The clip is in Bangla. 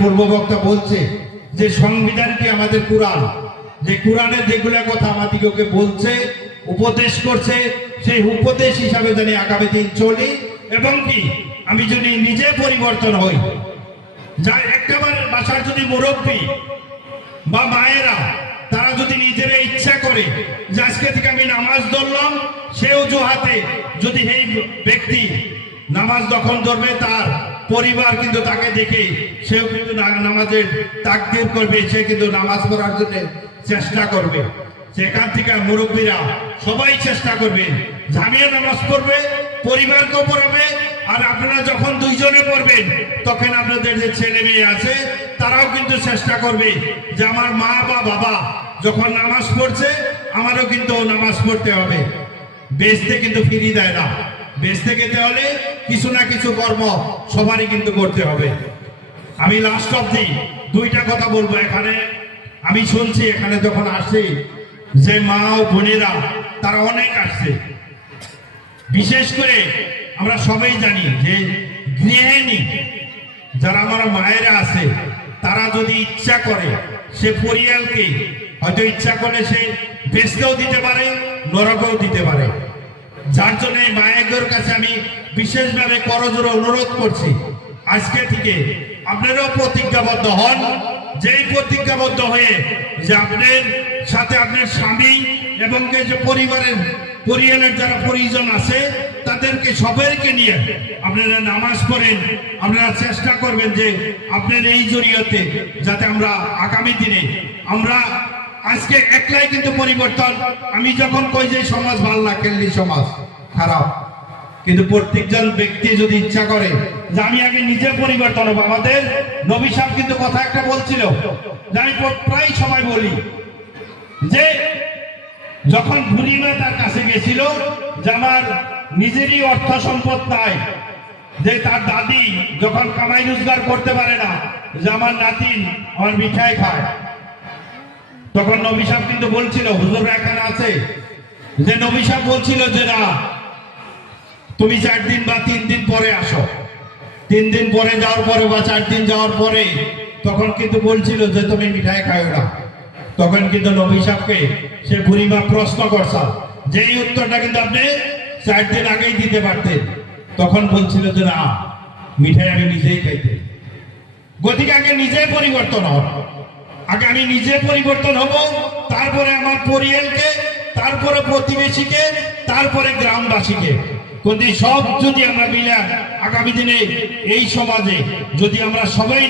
পূর্ববক্তা বলছে যে সংবিধানটি আমাদের কোরআন, যে কোরআনের যেগুলো কথা আমাদিগকে বলছে, উপদেশ করছে, সেই উপদেশ হিসাবে জানি আগামী দিন চলি। এবং কি আমি যদি নিজে পরিবর্তন হই, যা একটাবার বাসার যদি মুরব্বী বা মায়েরা তারা যদি নিজেরা ইচ্ছা করে যে আজকে থেকে আমি নামাজ ধরলাম, সে অজুহাতে যদি এই ব্যক্তি নামাজ যখন ধরবে তার পরিবার কিন্তু তাকে দেখে সেও কিন্তু নামাজের তাকদীর করবে, সে কিন্তু নামাজ পড়ার জন্য চেষ্টা করবে। সেখান থেকে মুরব্বীরা সবাই চেষ্টা করবে, জামিয়া নামাজ পড়বে, পরিবারকেও পড়াবে। আর আপনারা যখন দুইজনে পড়বেন তখন আপনাদের যে ছেলে মেয়ে আছে তারাও কিন্তু চেষ্টা করবে যে আমার মা বা বাবা যখন নামাজ পড়ছে আমারও কিন্তু নামাজ পড়তে হবে। বেচতে কিন্তু ফিরিয়ে দেয় না, বেচতে যেতে হলে কিছু না কিছু কর্ম সবারই কিন্তু করতে হবে। আমি লাস্ট অবধি দুইটা কথা বলবো। এখানে আমি শুনছি, এখানে যখন আসছি যে মা ও বোনেরা তারা অনেক আসছে, বিশেষ করে আমরা সবাই জানি যে গৃহিণী যারা আমার মায়েরা আছে তারা যদি ইচ্ছা করে সে পরিয়ালকে হয়তো ইচ্ছা করলে সে বেচতেও দিতে পারে, নরকেও দিতে পারে। যার জন্য মায়েদের কাছে আমি বিশেষভাবে করজোড়ে অনুরোধ করছি, আজকে থেকে আপনারাও প্রতিজ্ঞাবদ্ধ হন, যেই প্রতিজ্ঞাবদ্ধ হয়ে যে আপনার সাথে আপনার স্বামী এবং যে পরিবারের যারা পরিজন আছে তাদেরকে সবাইকে নিয়ে আপনারা নামাজ পড়েন। আপনারা চেষ্টা করবেন যে আপনার এই জড়িয়তে যাতে আমরা আগামী দিনে আমরা আজকে একলাই কিন্তু পরিবর্তন। আমি যখন কই যে সমাজ ভালো না, কেল্লি সমাজ খারাপ, কিন্তু প্রত্যেকজন ব্যক্তি যদি ইচ্ছা করে যে আমি আগে নিজে পরিবর্তন হবো। আমাদের নবী সাহেব কিন্তু কথা একটা বলছিল, যে আমি প্রায় সময় বলি যে যখন বুড়িমা তার কাছে গেছিল যে আমার নিজেরই অর্থ সম্পদ নাই, যে তার দাদি যখন কামাই রোজগার করতে পারে না, যে আমার নাতিন আমার মিঠাই খায়, তখন নবী সাহেব কিন্তু বলছিল, হুজুর এখানে আছে, যে নবী সাহেব বলছিল যে না তুমি 4 দিন বা 3 দিন পরে আসো। 3 দিন পরে যাওয়ার পরে বা 4 দিন যাওয়ার পরে তখন কিন্তু বলছিল যে তুমি মিঠাই খাও না। তখন কিন্তু নবী সাহেবকে সে বুড়িমা প্রশ্ন করছে, যেই উত্তরটা কিন্তু আপনি 4 দিন আগেই দিতে পারতেন। তখন বলছিল যে না, মিঠাই আমি নিজেই খাইতে। গতিকে আগে নিজে পরিবর্তন হব, আগে আমি নিজে পরিবর্তন হব, তারপরে আমার পরিয়ালকে, তারপরে প্রতিবেশীকে, তারপরে গ্রামবাসীকে। কিন্তু সব যদি আমরা মিলে আগামী দিনে এই সমাজে যদি আমরা সবাই